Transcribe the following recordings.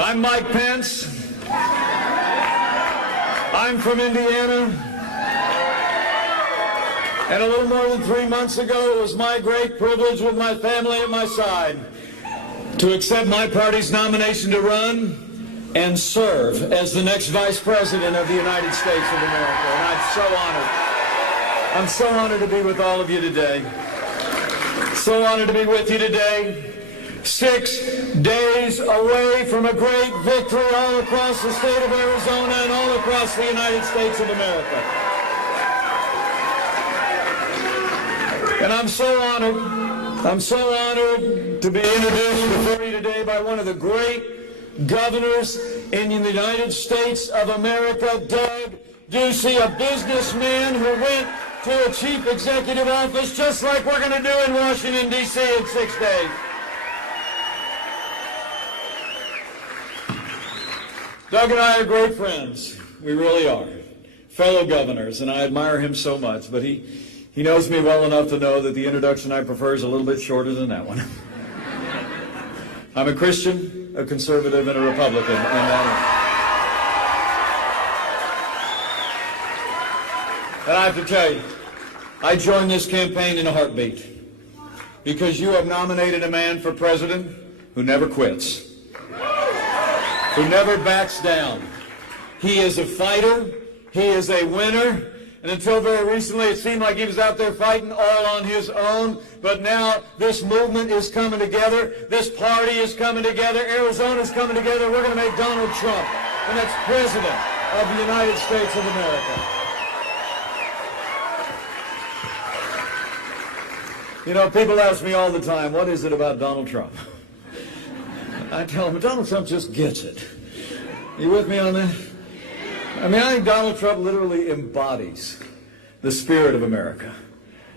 I'm Mike Pence. I'm from Indiana. And a little more than 3 months ago, it was my great privilege with my family at my side to accept my party's nomination to run and serve as the next Vice President of the United States of America. And I'm so honored. I'm so honored to be with all of you today. So honored to be with you today. 6 days away from a great victory all across the state of Arizona and all across the United States of America. And I'm so honored to be introduced before you today by one of the great governors in the United States of America, Doug Ducey, a businessman who went to a chief executive office just like we're going to do in Washington, D.C. in 6 days. Doug and I are great friends. We really are. Fellow governors, and I admire him so much, but he knows me well enough to know that the introduction I prefer is a little bit shorter than that one. I'm a Christian, a conservative, and a Republican. And I have to tell you, I joined this campaign in a heartbeat because you have nominated a man for president who never quits, who never backs down. He is a fighter. He is a winner. And until very recently, it seemed like he was out there fighting all on his own. But now this movement is coming together. This party is coming together. Arizona is coming together. We're going to make Donald Trump the next president of the United States of America. You know, people ask me all the time, what is it about Donald Trump? I tell them, Donald Trump just gets it. You with me on that? I mean, I think Donald Trump literally embodies the spirit of America.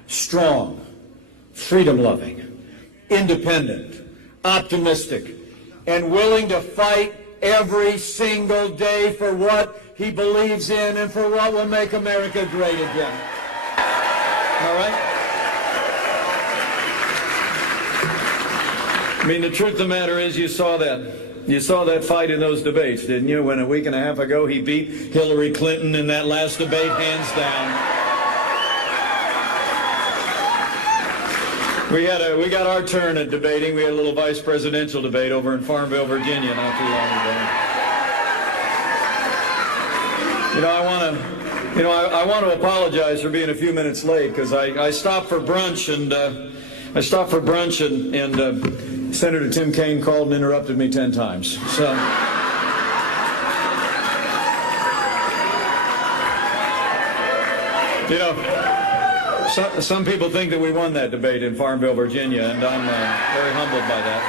Strong, freedom-loving, independent, optimistic, and willing to fight every single day for what he believes in and for what will make America great again. All right? I mean, the truth of the matter is you saw that fight in those debates, didn't you? When a week and a half ago he beat Hillary Clinton in that last debate, hands down. We got our turn at debating. We had a little vice presidential debate over in Farmville, Virginia, not too long ago. I want to apologize for being a few minutes late because I stopped for brunch and Senator Tim Kaine called and interrupted me 10 times. So, you know, some people think that we won that debate in Farmville, Virginia, and I'm very humbled by that.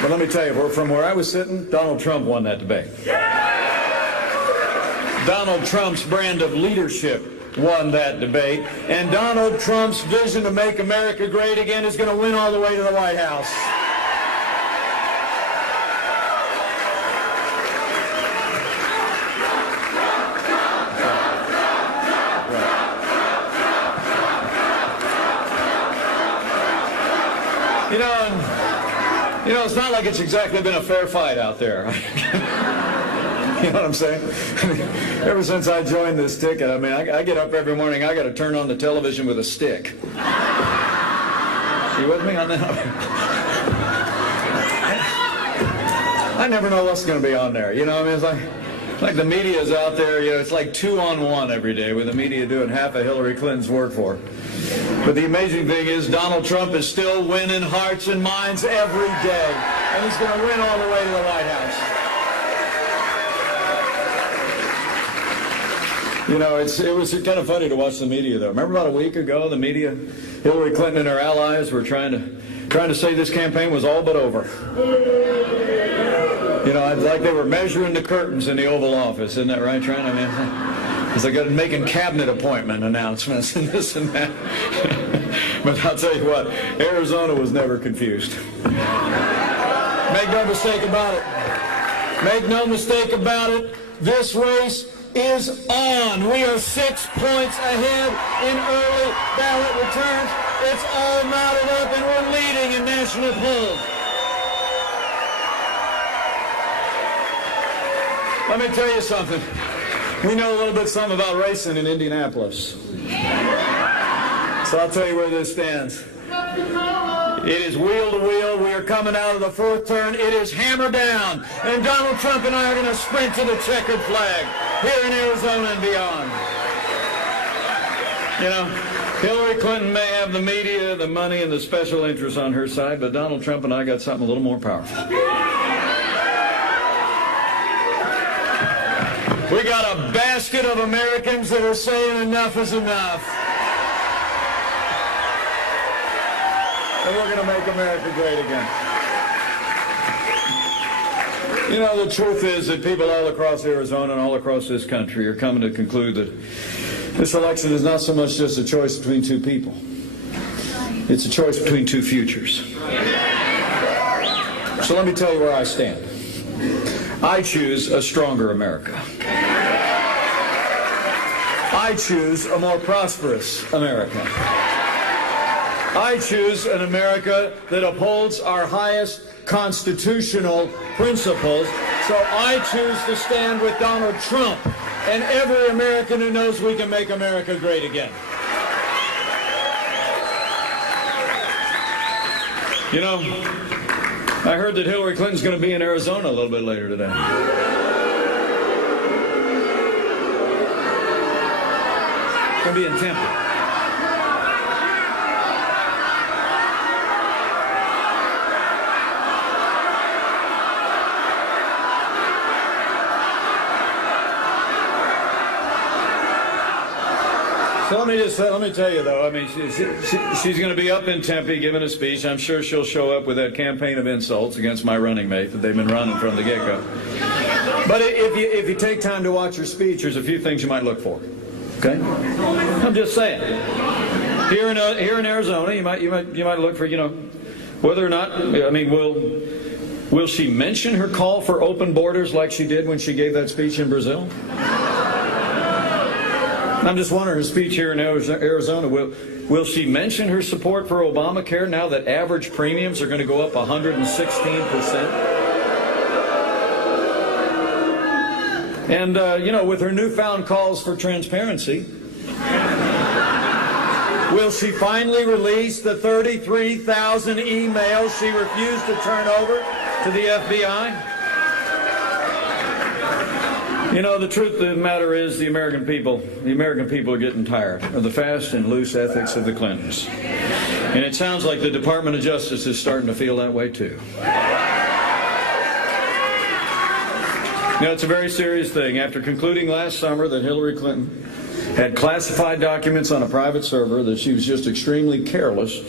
But let me tell you, from where I was sitting, Donald Trump won that debate. Donald Trump's brand of leadership won that debate, and Donald Trump's vision to make America great again is going to win all the way to the White House. You know, it's not like it's exactly been a fair fight out there. You know what I'm saying? I mean, ever since I joined this ticket, I mean, I get up every morning, I got to turn on the television with a stick. You with me on that? I never know what's going to be on there. You know, I mean, it's like the media's out there. You know, it's like 2-on-1 every day with the media doing half of Hillary Clinton's work for her. But the amazing thing is Donald Trump is still winning hearts and minds every day, and he's going to win all the way to the White House. You know, it was kind of funny to watch the media, though. Remember about a week ago, the media, Hillary Clinton and her allies were trying to say this campaign was all but over. You know, it's like they were measuring the curtains in the Oval Office, isn't that right, Trent? I mean, it's like making cabinet appointment announcements and this and that. But I'll tell you what, Arizona was never confused. Make no mistake about it. Make no mistake about it. This race is on. We are 6 points ahead in early ballot returns. It's all knotted up, and we're leading in national polls. Let me tell you something. We know a little bit something about racing in Indianapolis. So I'll tell you where this stands. It is wheel to wheel. We are coming out of the fourth turn. It is hammer down. And Donald Trump and I are going to sprint to the checkered flag here in Arizona and beyond. You know, Hillary Clinton may have the media, the money, and the special interests on her side, but Donald Trump and I got something a little more powerful. We got a basket of Americans that are saying enough is enough. And we're going to make America great again. You know, the truth is that people all across Arizona and all across this country are coming to conclude that this election is not so much just a choice between two people. It's a choice between two futures. So let me tell you where I stand. I choose a stronger America. I choose a more prosperous America. I choose an America that upholds our highest constitutional principles. So I choose to stand with Donald Trump and every American who knows we can make America great again. You know, I heard that Hillary Clinton's going to be in Arizona a little bit later today. Going to be in Tempe. So let me tell you though, I mean, she's going to be up in Tempe giving a speech. I'm sure she'll show up with that campaign of insults against my running mate that they've been running from the get-go. But if you take time to watch her speech, there's a few things you might look for. Okay? I'm just saying. Here in Arizona, you might look for, you know, whether or not, I mean, will she mention her call for open borders like she did when she gave that speech in Brazil? I'm just wondering, her speech here in Arizona, will she mention her support for Obamacare now that average premiums are going to go up 116%? And, you know, with her newfound calls for transparency, will she finally release the 33,000 emails she refused to turn over to the FBI? You know, the truth of the matter is the American people are getting tired of the fast and loose ethics of the Clintons. And it sounds like the Department of Justice is starting to feel that way too. You know, it's a very serious thing. After concluding last summer that Hillary Clinton had classified documents on a private server, that she was just extremely careless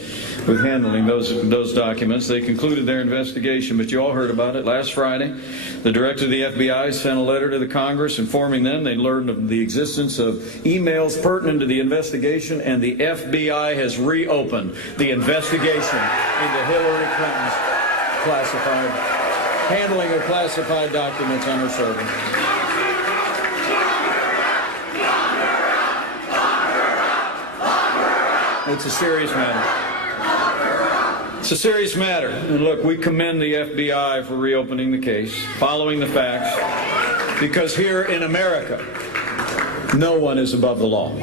with handling those documents, they concluded their investigation. But you all heard about it. Last Friday, the director of the FBI sent a letter to the Congress informing them they learned of the existence of emails pertinent to the investigation, and the FBI has reopened the investigation into Hillary Clinton's handling of classified documents on her server. It's a serious matter. It's a serious matter. And look, we commend the FBI for reopening the case, following the facts, because here in America, no one is above the law.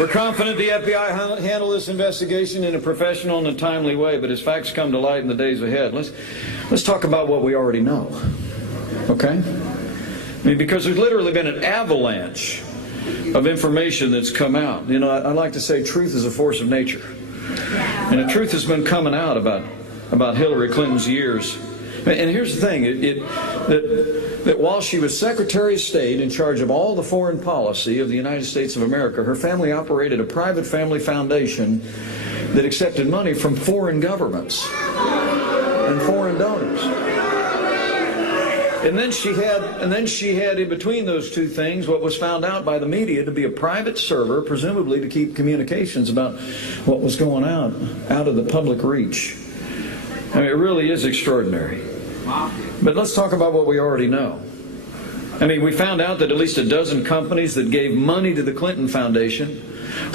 We're confident the FBI handle this investigation in a professional and a timely way, but as facts come to light in the days ahead, let's talk about what we already know. Okay? I mean, because there's literally been an avalanche of information that's come out. You know, I like to say truth is a force of nature. And the truth has been coming out about Hillary Clinton's years. And here's the thing, that while she was Secretary of State in charge of all the foreign policy of the United States of America, her family operated a private family foundation that accepted money from foreign governments and foreign donors. And then she had in between those two things what was found out by the media to be a private server, presumably to keep communications about what was going on out of the public reach. I mean, it really is extraordinary. But let's talk about what we already know. I mean, we found out that at least a dozen companies that gave money to the Clinton Foundation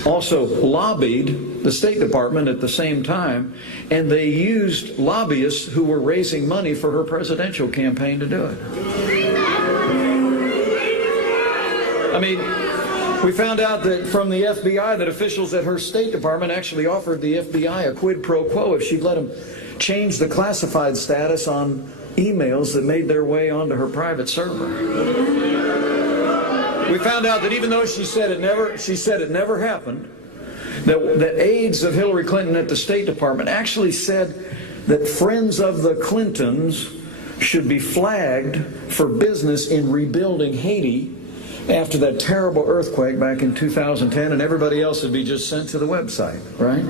also lobbied the State Department at the same time, and they used lobbyists who were raising money for her presidential campaign to do it. I mean, we found out that from the FBI that officials at her State Department actually offered the FBI a quid pro quo if she'd let them change the classified status on emails that made their way onto her private server. We found out that even though she said it never happened, that aides of Hillary Clinton at the State Department actually said that friends of the Clintons should be flagged for business in rebuilding Haiti after that terrible earthquake back in 2010, and everybody else would be just sent to the website, right?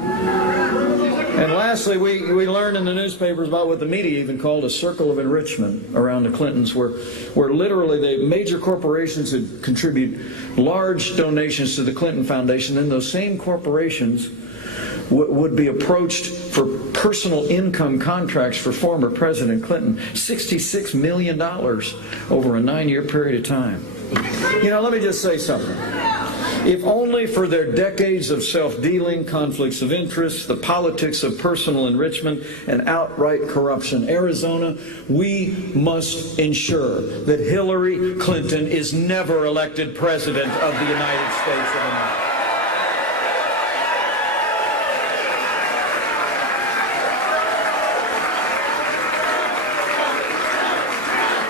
And lastly, we learned in the newspapers about what the media even called a circle of enrichment around the Clintons, where literally the major corporations would contribute large donations to the Clinton Foundation, and those same corporations would be approached for personal income contracts for former President Clinton, $66 million over a 9-year period of time. You know, let me just say something. If only for their decades of self-dealing, conflicts of interest, the politics of personal enrichment, and outright corruption, Arizona, we must ensure that Hillary Clinton is never elected President of the United States of America.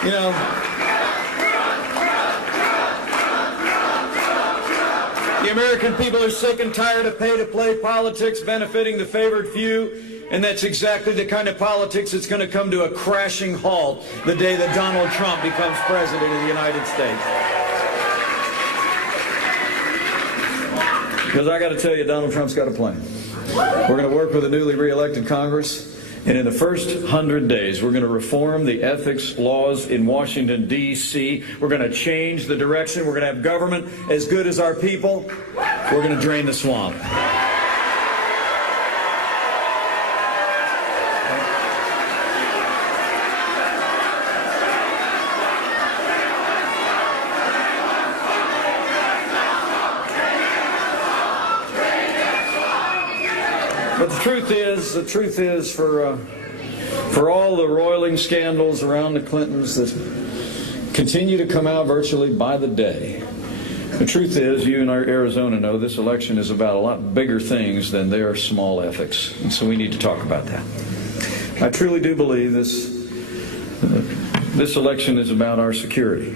You know, the American people are sick and tired of pay-to-play politics benefiting the favored few, and that's exactly the kind of politics that's going to come to a crashing halt the day that Donald Trump becomes President of the United States. Because I got to tell you, Donald Trump's got a plan. We're going to work with a newly re-elected Congress, and in the first 100 days, we're going to reform the ethics laws in Washington, D.C. We're going to change the direction. We're going to have government as good as our people. We're going to drain the swamp. But the truth is, for all the roiling scandals around the Clintons that continue to come out virtually by the day, the truth is, you in Arizona know this election is about a lot bigger things than their small ethics, and so we need to talk about that. I truly do believe this election is about our security.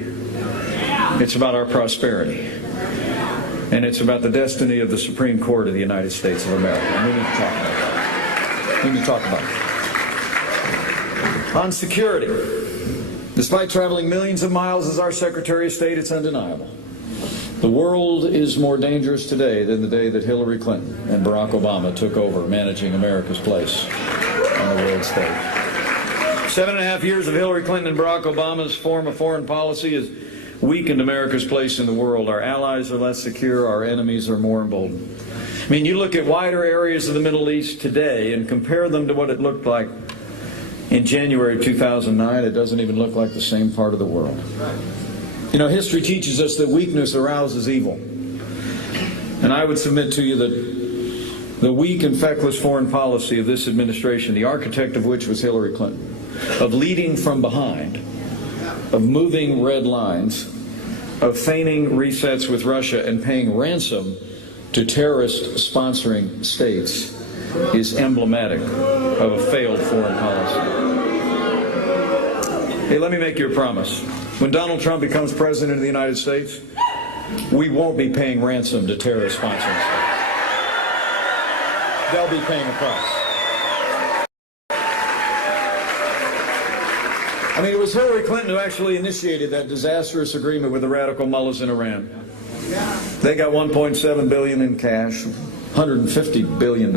It's about our prosperity. And it's about the destiny of the Supreme Court of the United States of America. And we need to talk about that. We need to talk about it. On security, despite traveling millions of miles as our Secretary of State, it's undeniable. The world is more dangerous today than the day that Hillary Clinton and Barack Obama took over managing America's place on the world stage. 7.5 years of Hillary Clinton and Barack Obama's form of foreign policy has weakened America's place in the world. Our allies are less secure. Our enemies are more emboldened. I mean, you look at wider areas of the Middle East today and compare them to what it looked like in January 2009, it doesn't even look like the same part of the world. You know, history teaches us that weakness arouses evil. And I would submit to you that the weak and feckless foreign policy of this administration, the architect of which was Hillary Clinton, of leading from behind, of moving red lines, of feigning resets with Russia and paying ransom to terrorist sponsoring states is emblematic of a failed foreign policy. Hey, let me make you a promise. When Donald Trump becomes President of the United States, we won't be paying ransom to terrorist sponsoring states. They'll be paying a price. I mean, it was Hillary Clinton who actually initiated that disastrous agreement with the radical mullahs in Iran. They got $1.7 billion in cash, $150 billion.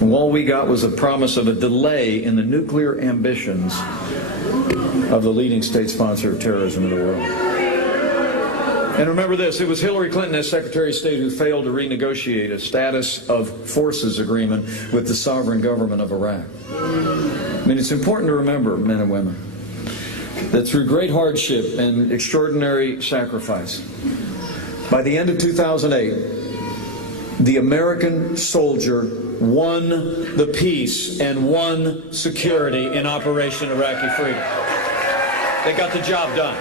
And all we got was a promise of a delay in the nuclear ambitions of the leading state sponsor of terrorism in the world. And remember this, it was Hillary Clinton as Secretary of State who failed to renegotiate a status of forces agreement with the sovereign government of Iraq. I mean, it's important to remember, men and women, that through great hardship and extraordinary sacrifice, by the end of 2008, the American soldier won the peace and won security in Operation Iraqi Freedom. They got the job done.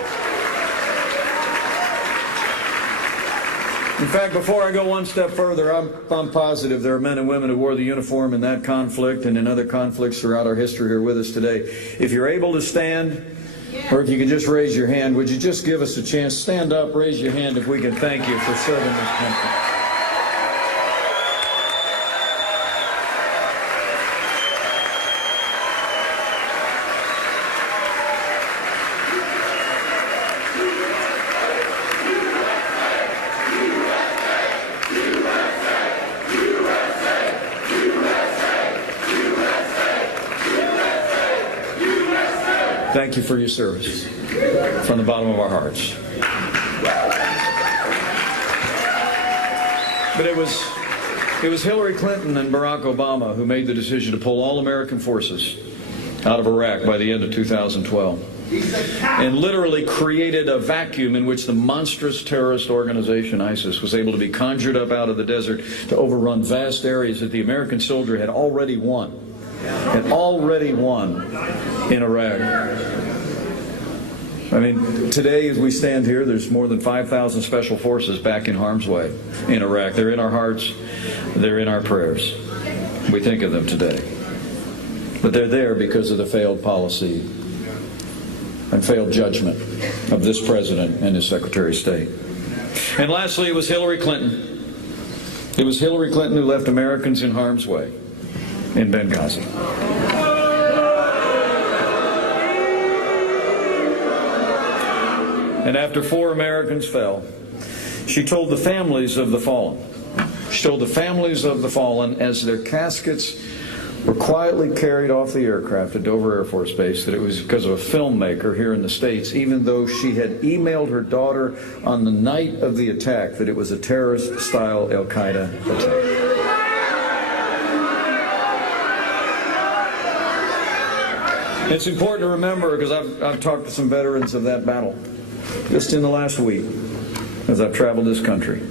In fact, before I go one step further, I'm positive there are men and women who wore the uniform in that conflict and in other conflicts throughout our history here with us today. If you're able to stand, or if you could just raise your hand, would you just give us a chance? Stand up, raise your hand if we can thank you for serving this country. Thank you for your service from the bottom of our hearts. But it was Hillary Clinton and Barack Obama who made the decision to pull all American forces out of Iraq by the end of 2012 and literally created a vacuum in which the monstrous terrorist organization ISIS was able to be conjured up out of the desert to overrun vast areas that the American soldier had already won in Iraq. I mean, today as we stand here, there's more than 5,000 special forces back in harm's way in Iraq. They're in our hearts. They're in our prayers. We think of them today. But they're there because of the failed policy and failed judgment of this president and his Secretary of State. And lastly, it was Hillary Clinton. It was Hillary Clinton who left Americans in harm's way in Benghazi. And after 4 Americans fell, she told the families of the fallen, as their caskets were quietly carried off the aircraft at Dover Air Force Base, that it was because of a filmmaker here in the States, even though she had emailed her daughter on the night of the attack that it was a terrorist-style Al-Qaeda attack. It's important to remember, because I've talked to some veterans of that battle just in the last week as I've traveled this country.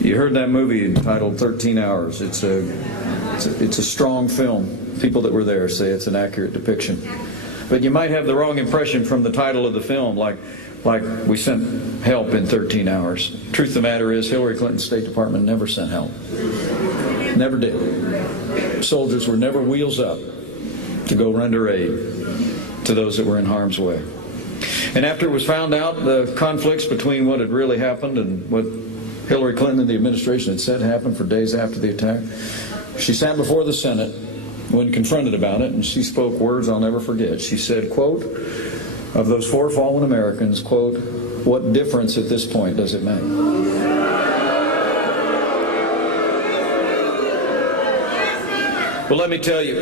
You heard that movie entitled 13 Hours. It's a strong film. People that were there say it's an accurate depiction. But you might have the wrong impression from the title of the film, like we sent help in 13 hours. Truth of the matter is, Hillary Clinton's State Department never sent help. Never did. Soldiers were never wheels up to go render aid to those that were in harm's way. And after it was found out, the conflicts between what had really happened and what Hillary Clinton and the administration had said happened for days after the attack, she sat before the Senate when confronted about it, and she spoke words I'll never forget. She said, quote, of those 4 fallen Americans, quote, what difference at this point does it make? Well, let me tell you,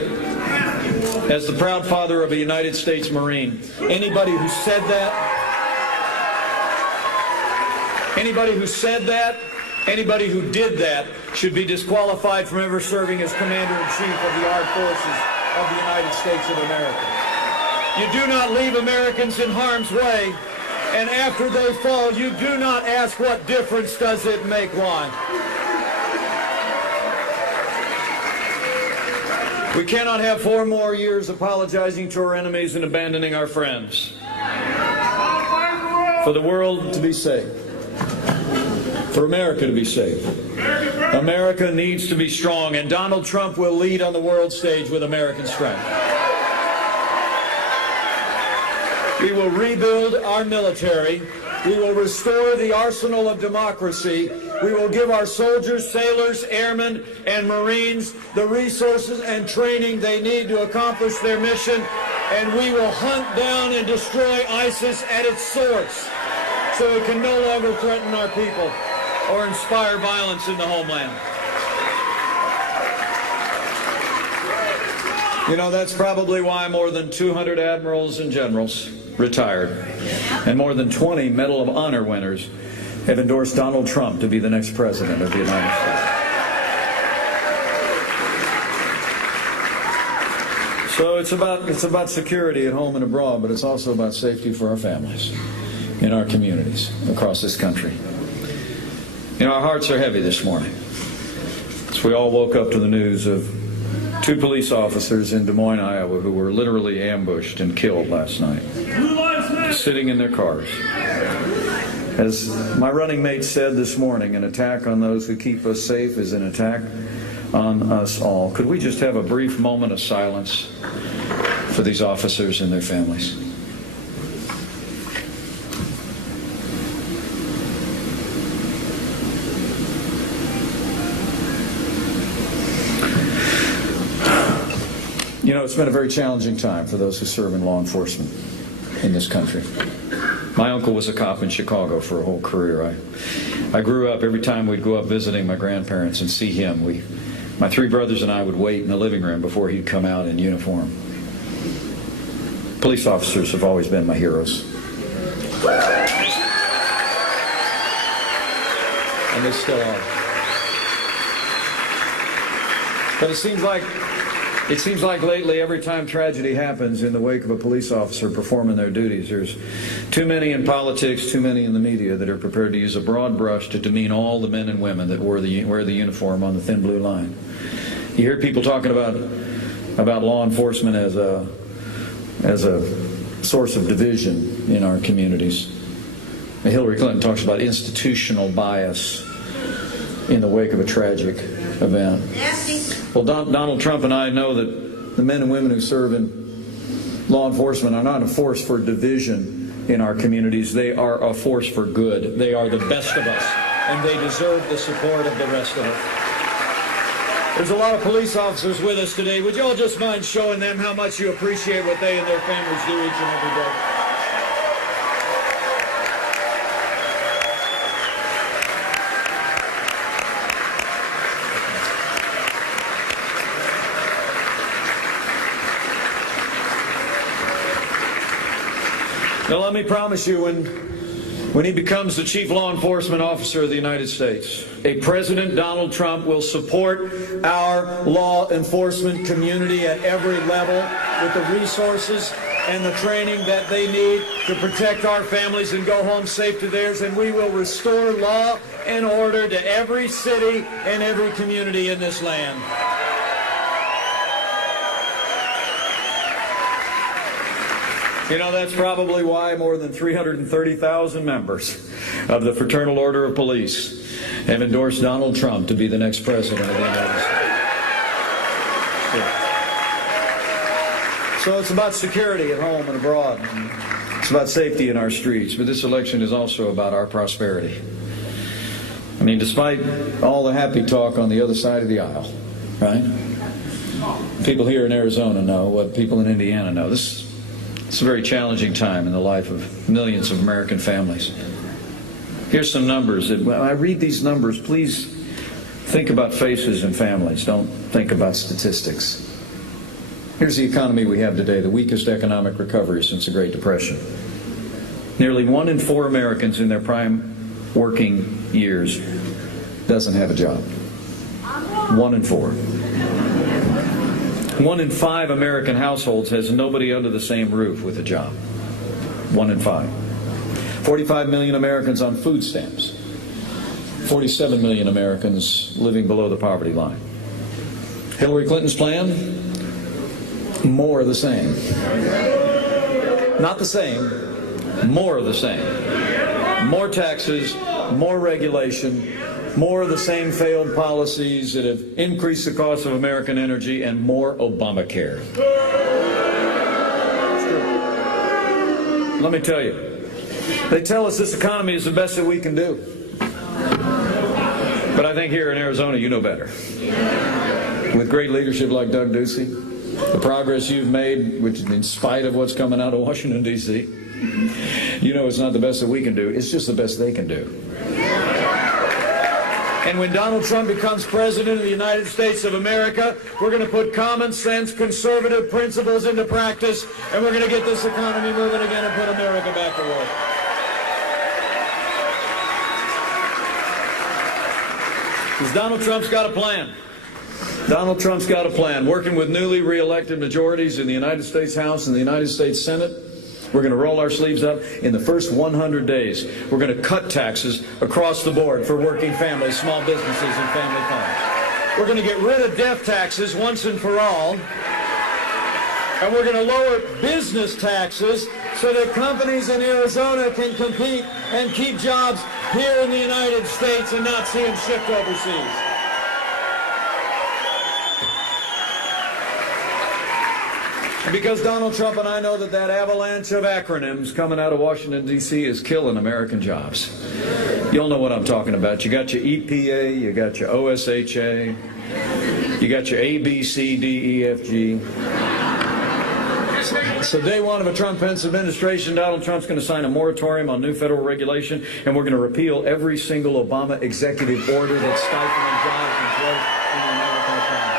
as the proud father of a United States Marine, anybody who said that, anybody who did that should be disqualified from ever serving as Commander-in-Chief of the Armed Forces of the United States of America. You do not leave Americans in harm's way, and after they fall, you do not ask what difference does it make. Why? We cannot have 4 more years apologizing to our enemies and abandoning our friends. For the world to be safe, for America to be safe, America needs to be strong, and Donald Trump will lead on the world stage with American strength. We will rebuild our military. We will restore the arsenal of democracy. We will give our soldiers, sailors, airmen, and Marines the resources and training they need to accomplish their mission. And we will hunt down and destroy ISIS at its source so it can no longer threaten our people or inspire violence in the homeland. You know, that's probably why more than 200 admirals and generals retired, and more than 20 Medal of Honor winners have endorsed Donald Trump to be the next president of the United States. So it's about security at home and abroad, but it's also about safety for our families in our communities across this country. You know, our hearts are heavy this morning as we all woke up to the news of 2 police officers in Des Moines, Iowa, who were literally ambushed and killed last night, sitting in their cars. As my running mate said this morning, an attack on those who keep us safe is an attack on us all. Could we just have a brief moment of silence for these officers and their families? You know, it's been a very challenging time for those who serve in law enforcement in this country. My uncle was a cop in Chicago for a whole career. I grew up, every time we'd go up visiting my grandparents and see him, my 3 brothers and I would wait in the living room before he'd come out in uniform. Police officers have always been my heroes. And they still are. But it seems like lately, every time tragedy happens in the wake of a police officer performing their duties, there's too many in politics, too many in the media that are prepared to use a broad brush to demean all the men and women that wear the uniform on the thin blue line. You hear people talking about law enforcement as a source of division in our communities. Hillary Clinton talks about institutional bias in the wake of a tragic event. Well, Donald Trump and I know that the men and women who serve in law enforcement are not a force for division in our communities. They are a force for good. They are the best of us, and they deserve the support of the rest of us. There's a lot of police officers with us today. Would you all just mind showing them how much you appreciate what they and their families do each and every day? Now, let me promise you, when he becomes the chief law enforcement officer of the United States, President Donald Trump will support our law enforcement community at every level with the resources and the training that they need to protect our families and go home safe to theirs, and we will restore law and order to every city and every community in this land. You know, that's probably why more than 330,000 members of the Fraternal Order of Police have endorsed Donald Trump to be the next president of the United States. So it's about security at home and abroad. It's about safety in our streets. But this election is also about our prosperity. I mean, despite all the happy talk on the other side of the aisle, right? People here in Arizona know what people in Indiana know. It's a very challenging time in the life of millions of American families. Here's some numbers. When I read these numbers, please think about faces and families. Don't think about statistics. Here's the economy we have today, the weakest economic recovery since the Great Depression. Nearly 1 in 4 Americans in their prime working years doesn't have a job. 1 in 4. 1 in 5 American households has nobody under the same roof with a job. 1 in 5. 45 million Americans on food stamps. 47 million Americans living below the poverty line. Hillary Clinton's plan? More of the same. Not the same, more of the same. More taxes, more regulation, more of the same failed policies that have increased the cost of American energy, and more Obamacare. Let me tell you, they tell us this economy is the best that we can do. But I think here in Arizona, you know better. With great leadership like Doug Ducey, the progress you've made, which in spite of what's coming out of Washington, D.C., you know it's not the best that we can do. It's just the best they can do. And when Donald Trump becomes president of the United States of America, we're going to put common sense, conservative principles into practice, and we're going to get this economy moving again and put America back to work. Because Donald Trump's got a plan. Donald Trump's got a plan. Working with newly re-elected majorities in the United States House and the United States Senate, we're going to roll our sleeves up. In the first 100 days, we're going to cut taxes across the board for working families, small businesses, and family farms. We're going to get rid of death taxes once and for all. And we're going to lower business taxes so that companies in Arizona can compete and keep jobs here in the United States and not see them shipped overseas. Because Donald Trump and I know that avalanche of acronyms coming out of Washington, D.C. is killing American jobs. You'll know what I'm talking about. You got your EPA, you got your OSHA, you got your A, B, C, D, E, F, G. So day one of a Trump-Pence administration, Donald Trump's going to sign a moratorium on new federal regulation, and we're going to repeal every single Obama executive order that's stifling jobs and growth in the American economy.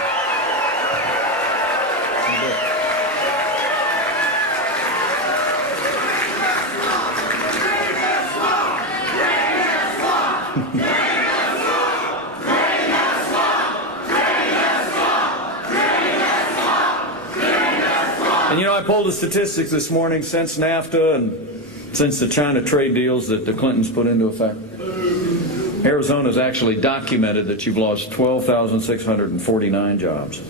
And you know, I pulled the statistics this morning since NAFTA and since the China trade deals that the Clintons put into effect. Arizona's actually documented that you've lost 12,649 jobs.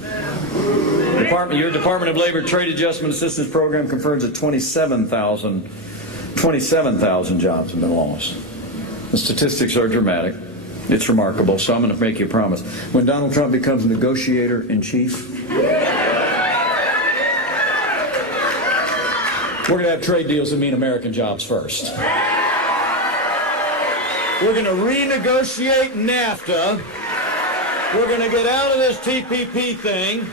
Your Department of Labor Trade Adjustment Assistance Program confirms that 27,000 jobs have been lost. The statistics are dramatic. It's remarkable, so I'm going to make you a promise. When Donald Trump becomes negotiator-in-chief, we're going to have trade deals that mean American jobs first. We're going to renegotiate NAFTA. We're going to get out of this TPP thing.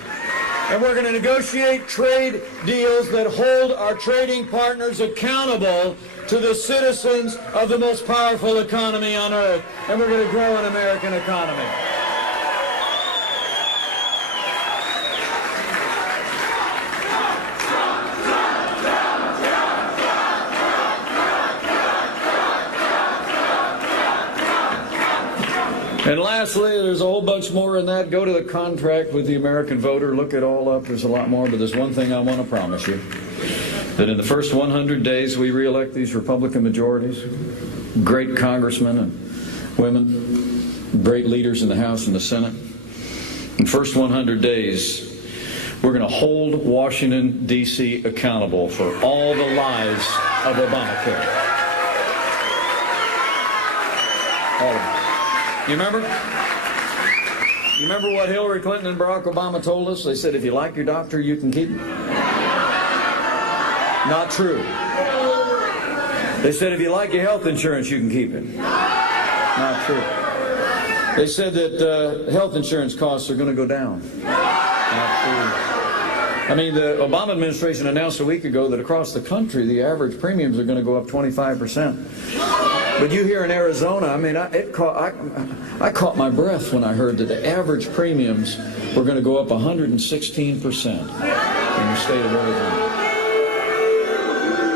And we're going to negotiate trade deals that hold our trading partners accountable to the citizens of the most powerful economy on earth. And we're going to grow an American economy. And lastly, there's a whole bunch more in that. Go to the contract with the American voter. Look it all up. There's a lot more, but there's one thing I want to promise you. That in the first 100 days we re-elect these Republican majorities, great congressmen and women, great leaders in the House and the Senate. In the first 100 days, we're going to hold Washington, D.C. accountable for all the lies of Obamacare. All of them. You remember? You remember what Hillary Clinton and Barack Obama told us? They said, if you like your doctor, you can keep him. Not true. They said, if you like your health insurance, you can keep it. Not true. They said that health insurance costs are going to go down. Not true. I mean, the Obama administration announced a week ago that across the country, the average premiums are going to go up 25%. But you here in Arizona, I mean, I caught my breath when I heard that the average premiums were going to go up 116% in the state of Arizona.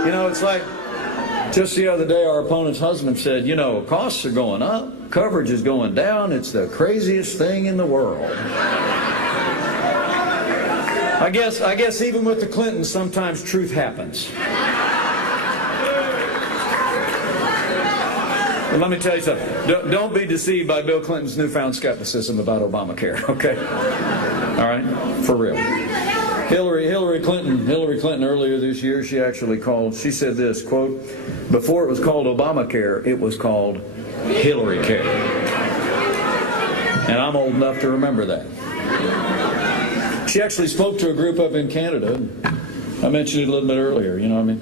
You know, it's like just the other day our opponent's husband said, you know, costs are going up, coverage is going down, it's the craziest thing in the world. I guess even with the Clintons, sometimes truth happens. And let me tell you something. Don't be deceived by Bill Clinton's newfound skepticism about Obamacare, okay? All right? For real. Hillary Clinton earlier this year, she said this, quote, before it was called Obamacare, it was called Hillary-care. And I'm old enough to remember that. She actually spoke to a group up in Canada. I mentioned it a little bit earlier, you know, I mean,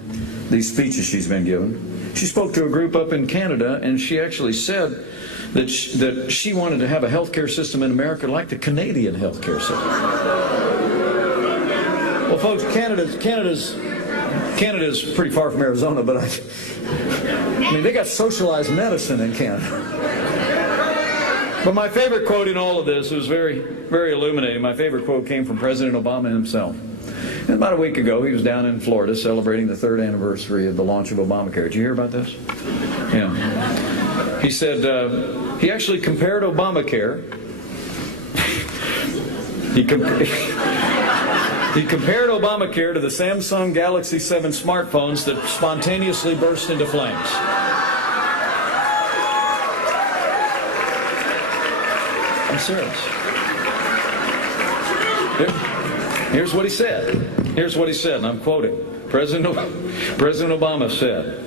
these speeches she's been giving. She spoke to a group up in Canada, and she actually said that she wanted to have a health care system in America like the Canadian health care system. Well, folks, Canada's pretty far from Arizona, but I mean, they got socialized medicine in Canada. But my favorite quote in all of this was very, very illuminating. My favorite quote came from President Obama himself. And about a week ago, he was down in Florida celebrating the 3rd anniversary of the launch of Obamacare. Did you hear about this? Yeah. He said, he actually compared Obamacare He compared Obamacare to the Samsung Galaxy 7 smartphones that spontaneously burst into flames. I'm serious. Here's what he said. Here's what he said, and I'm quoting. President Obama said,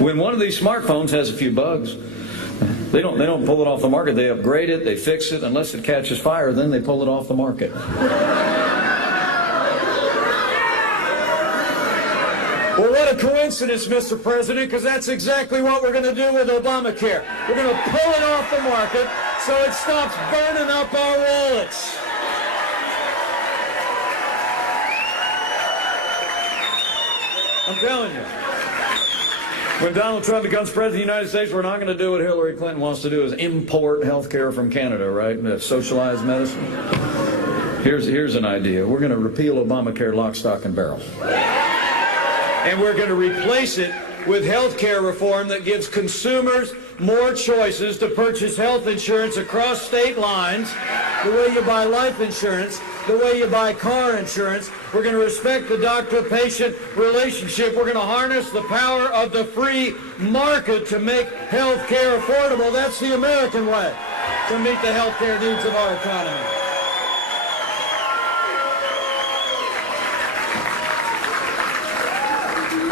when one of these smartphones has a few bugs, they don't pull it off the market. They upgrade it, they fix it. Unless it catches fire, then they pull it off the market. Well, what a coincidence, Mr. President, because that's exactly what we're going to do with Obamacare. We're going to pull it off the market so it stops burning up our wallets. I'm telling you. When Donald Trump becomes president of the United States, we're not going to do what Hillary Clinton wants to do, is import health care from Canada, right? Socialized medicine. Here's an idea. We're going to repeal Obamacare lock, stock, and barrel. And we're going to replace it with health care reform that gives consumers more choices to purchase health insurance across state lines, the way you buy life insurance, the way you buy car insurance. We're going to respect the doctor-patient relationship. We're going to harness the power of the free market to make health care affordable. That's the American way to meet the health care needs of our economy.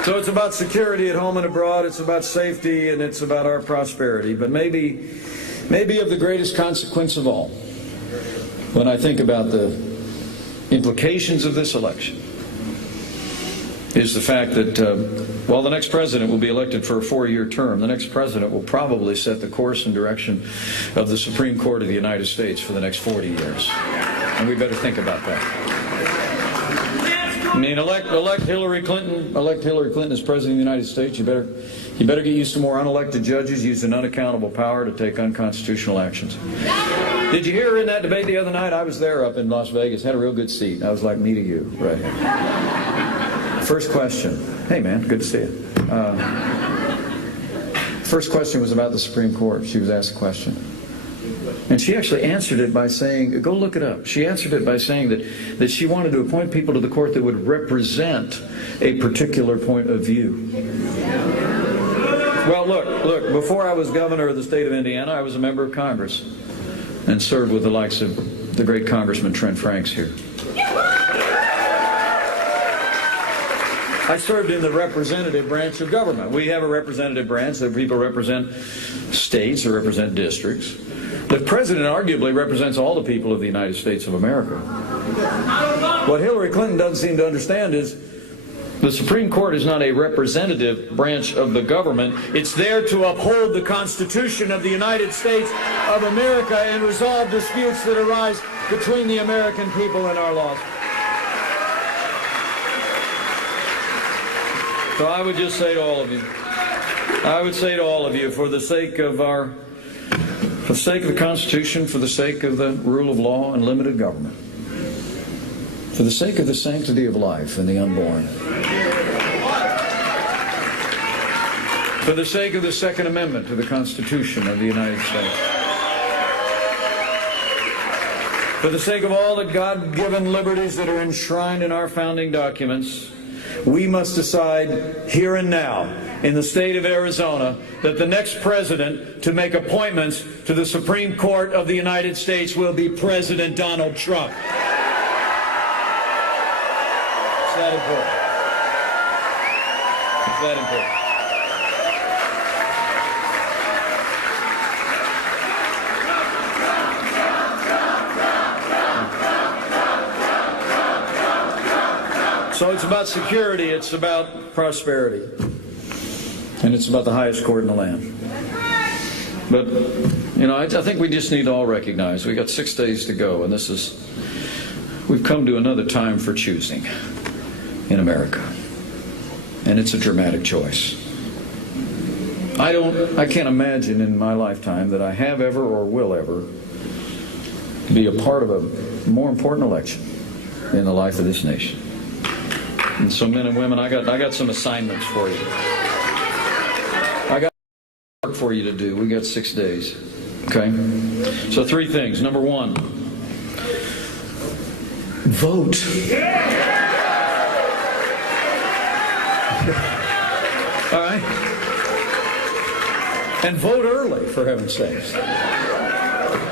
So it's about security at home and abroad, it's about safety, and it's about our prosperity. But maybe of the greatest consequence of all, when I think about the implications of this election, is the fact that while the next president will be elected for a 4-year term, the next president will probably set the course and direction of the Supreme Court of the United States for the next 40 years. And we better think about that. I mean, elect Hillary Clinton as president of the United States. You better get used to more unelected judges using unaccountable power to take unconstitutional actions. Did you hear her in that debate the other night? I was there up in Las Vegas, had a real good seat. I was like me to you, right here. First question. Hey, man, good to see you. First question was about the Supreme Court. She was asked a question. And she actually answered it by saying, go look it up. She answered it by saying that she wanted to appoint people to the court that would represent a particular point of view. Well, look, before I was governor of the state of Indiana, I was a member of Congress and served with the likes of the great Congressman Trent Franks here. I served in the representative branch of government. We have a representative branch that people represent states or represent districts. The president arguably represents all the people of the United States of America. What Hillary Clinton doesn't seem to understand is the Supreme Court is not a representative branch of the government. It's there to uphold the Constitution of the United States of America and resolve disputes that arise between the American people and our laws. So I would just say to all of you, for the sake of the Constitution, for the sake of the rule of law and limited government, for the sake of the sanctity of life and the unborn, for the sake of the Second Amendment to the Constitution of the United States, for the sake of all the God-given liberties that are enshrined in our founding documents, we must decide here and now in the state of Arizona that the next president to make appointments to the Supreme Court of the United States will be President Donald Trump. It's that important. It's that important. So it's about security, it's about prosperity, and it's about the highest court in the land. But, you know, I think we just need to all recognize we got 6 days to go, and we've come to another time for choosing in America. And it's a dramatic choice. I can't imagine in my lifetime that I have ever or will ever be a part of a more important election in the life of this nation. And so, men and women, I got some assignments for you. I got work for you to do. We got 6 days. Okay? So 3 things. Number 1, vote. All right? And vote early, for heaven's sakes.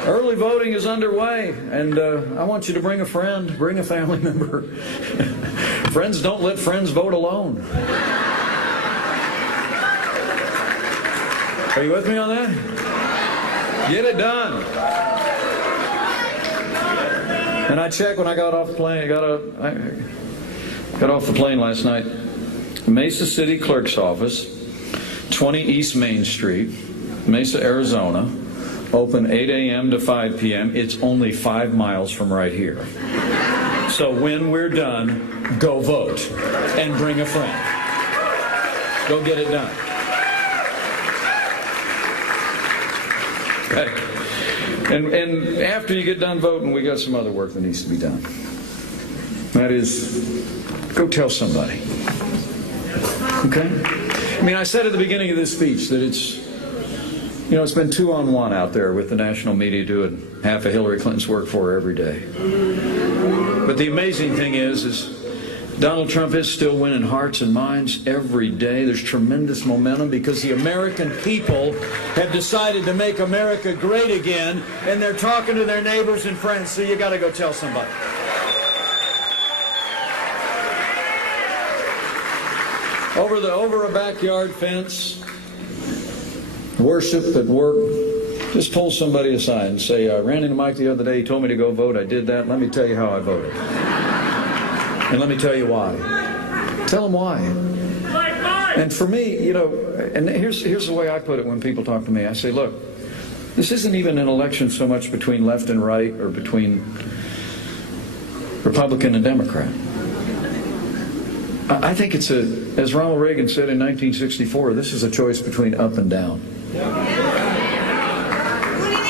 Early voting is underway, and I want you to bring a friend, bring a family member. Friends, don't let friends vote alone. Are you with me on that? Get it done. And I checked when I got off the plane. I got off the plane last night. Mesa City Clerk's Office, 20 East Main Street, Mesa, Arizona. Open 8 a.m. to 5 p.m. It's only 5 miles from right here. So when we're done, go vote and bring a friend. Go get it done. Okay. And after you get done voting, we got some other work that needs to be done. That is, go tell somebody. Okay? I mean, I said at the beginning of this speech that it's been 2-on-1 out there with the national media doing half of Hillary Clinton's work for her every day. But the amazing thing is Donald Trump is still winning hearts and minds every day. There's tremendous momentum because the American people have decided to make America great again, and they're talking to their neighbors and friends, so you got to go tell somebody. Over a backyard fence, worship at work, just pull somebody aside and say, I ran into Mike the other day, he told me to go vote, I did that, let me tell you how I voted. And let me tell you why. Tell them why. And for me, and here's the way I put it when people talk to me. I say, look, this isn't even an election so much between left and right or between Republican and Democrat. I think it's as Ronald Reagan said in 1964, this is a choice between up and down.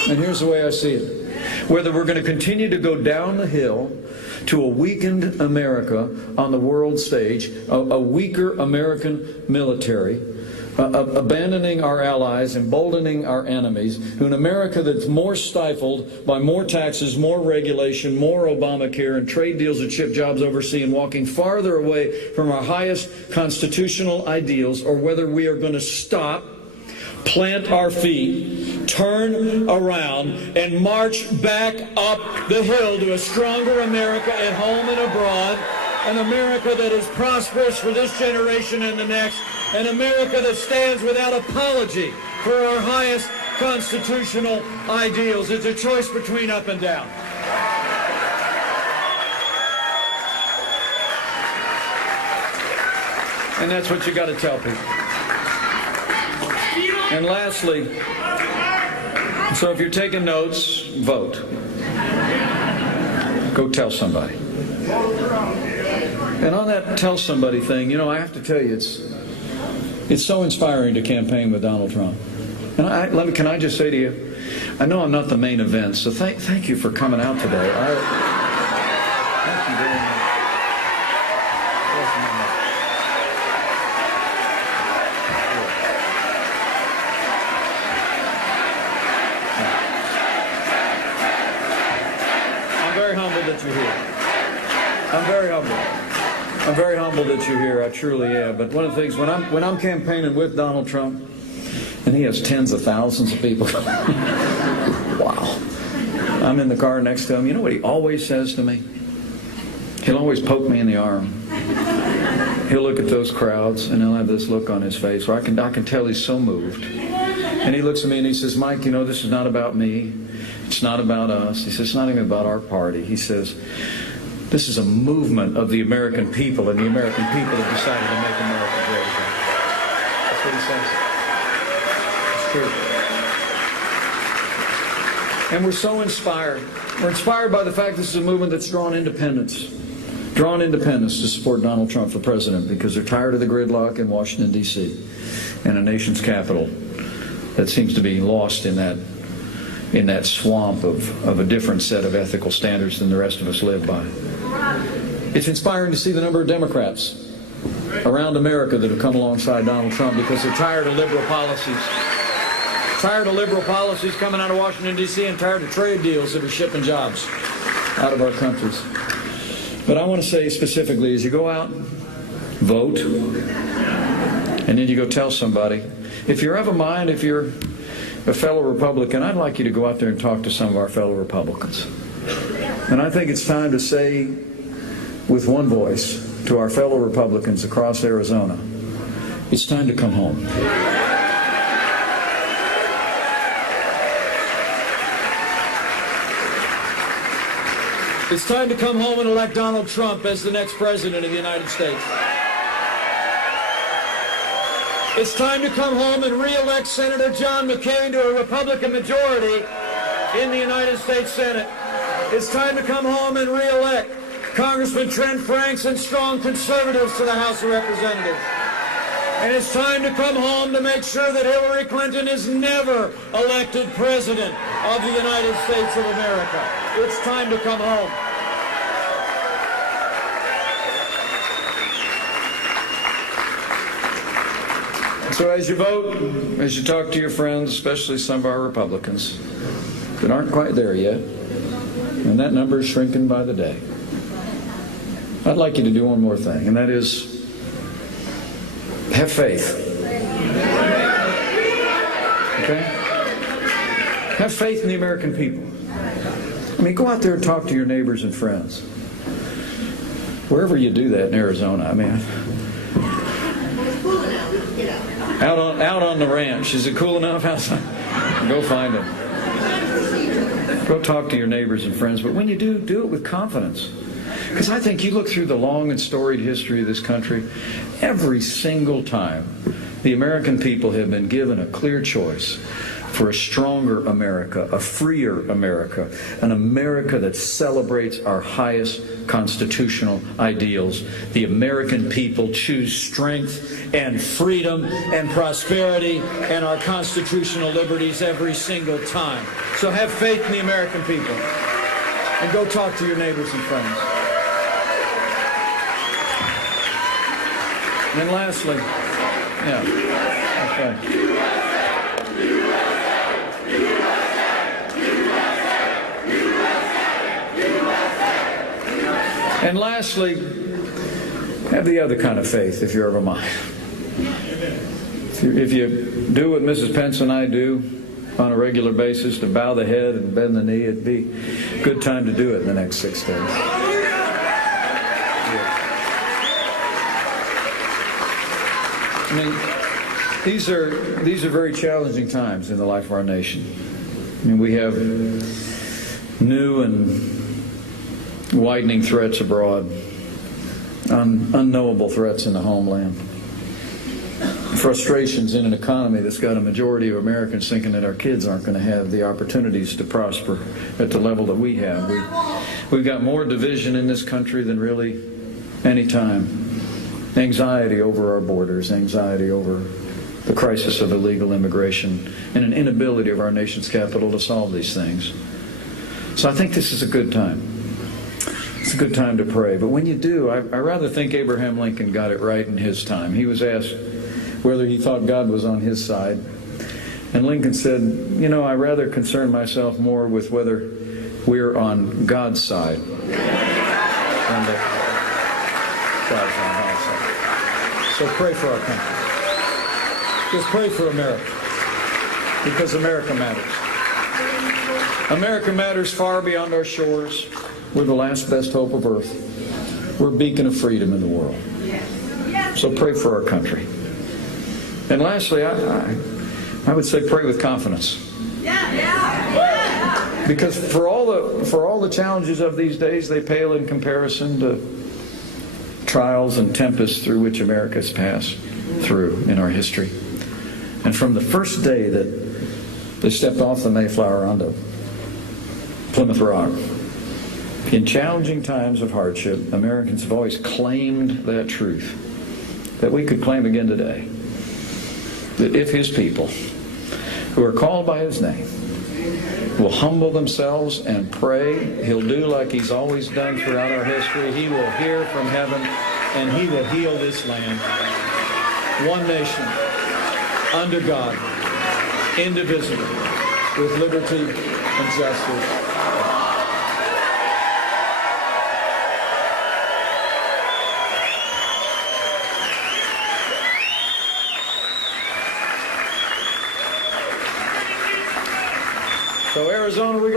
And here's the way I see it. Whether we're going to continue to go down the hill to a weakened America on the world stage, a weaker American military, abandoning our allies, emboldening our enemies, to an America that's more stifled by more taxes, more regulation, more Obamacare, and trade deals that ship jobs overseas, and walking farther away from our highest constitutional ideals, or whether we are going to stop, plant our feet, turn around, and march back up the hill to a stronger America at home and abroad, an America that is prosperous for this generation and the next, an America that stands without apology for our highest constitutional ideals. It's a choice between up and down. And that's what you got to tell people. And lastly, so if you're taking notes, vote. Go tell somebody. And on that tell somebody thing, I have to tell you, it's so inspiring to campaign with Donald Trump. And can I just say to you, I know I'm not the main event, so thank you for coming out today. Thank you very much. I'm very humbled that you're here. I'm very humbled that you're here. I truly am. But one of the things, when I'm campaigning with Donald Trump, and he has tens of thousands of people, wow. I'm in the car next to him. You know what he always says to me? He'll always poke me in the arm. He'll look at those crowds, and he'll have this look on his face where I can tell he's so moved. And he looks at me and he says, Mike, this is not about me. It's not about us. He says, it's not even about our party. He says, this is a movement of the American people, and the American people have decided to make America great again. That's what he says. It's true. And we're so inspired. We're inspired by the fact this is a movement that's drawn independents to support Donald Trump for president because they're tired of the gridlock in Washington, D.C. and a nation's capital that seems to be lost in that swamp of a different set of ethical standards than the rest of us live by. It's inspiring to see the number of Democrats around America that have come alongside Donald Trump because they're tired of liberal policies. Tired of liberal policies coming out of Washington, D.C., and tired of trade deals that are shipping jobs out of our countries. But I want to say specifically, as you go out, vote, and then you go tell somebody. If you're of a mind, if you're a fellow Republican, I'd like you to go out there and talk to some of our fellow Republicans. And I think it's time to say with one voice to our fellow Republicans across Arizona, it's time to come home. It's time to come home and elect Donald Trump as the next president of the United States. It's time to come home and re-elect Senator John McCain to a Republican majority in the United States Senate. It's time to come home and re-elect Congressman Trent Franks and strong conservatives to the House of Representatives. And it's time to come home to make sure that Hillary Clinton is never elected president of the United States of America. It's time to come home. So as you vote, as you talk to your friends, especially some of our Republicans that aren't quite there yet, and that number is shrinking by the day, I'd like you to do one more thing, and that is have faith. Okay? Have faith in the American people. I mean, go out there and talk to your neighbors and friends. Wherever you do that in Arizona, I mean, out on the ranch. Is it cool enough outside? Go find them. Go talk to your neighbors and friends. But when you do it with confidence. Because I think you look through the long and storied history of this country, every single time the American people have been given a clear choice for a stronger America, a freer America, an America that celebrates our highest constitutional ideals. The American people choose strength and freedom and prosperity and our constitutional liberties every single time. So have faith in the American people and go talk to your neighbors and friends. And lastly, And lastly, have the other kind of faith if you're of a mind. If you do what Mrs. Pence and I do on a regular basis, to bow the head and bend the knee, it'd be a good time to do it in the next 6 days. I mean, these are very challenging times in the life of our nation. I mean, we have new and widening threats abroad, unknowable threats in the homeland, frustrations in an economy that's got a majority of Americans thinking that our kids aren't going to have the opportunities to prosper at the level that we have. We've got more division in this country than really any time. Anxiety over our borders, anxiety over the crisis of illegal immigration, and an inability of our nation's capital to solve these things. So I think this is a good time. It's a good time to pray. But when you do, I rather think Abraham Lincoln got it right in his time. He was asked whether he thought God was on his side. And Lincoln said, you know, I rather concern myself more with whether we're on God's side than that God's on our side. So pray for our country. Just pray for America. Because America matters. America matters far beyond our shores. We're the last best hope of earth. We're a beacon of freedom in the world. So pray for our country. And lastly, I would say pray with confidence. Because for all the challenges of these days, they pale in comparison to trials and tempests through which America has passed through in our history. And from the first day that they stepped off the Mayflower onto Plymouth Rock, in challenging times of hardship, Americans have always claimed that truth that we could claim again today. That if His people, who are called by His name, will humble themselves and pray, He'll do like He's always done throughout our history. He will hear from heaven and He will heal this land. One nation, under God, indivisible, with liberty and justice.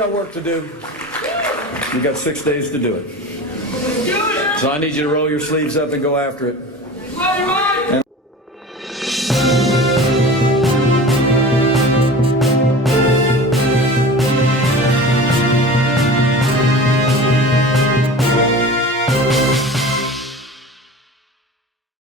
got work to do. You got 6 days to do it. So I need you to roll your sleeves up and go after it. And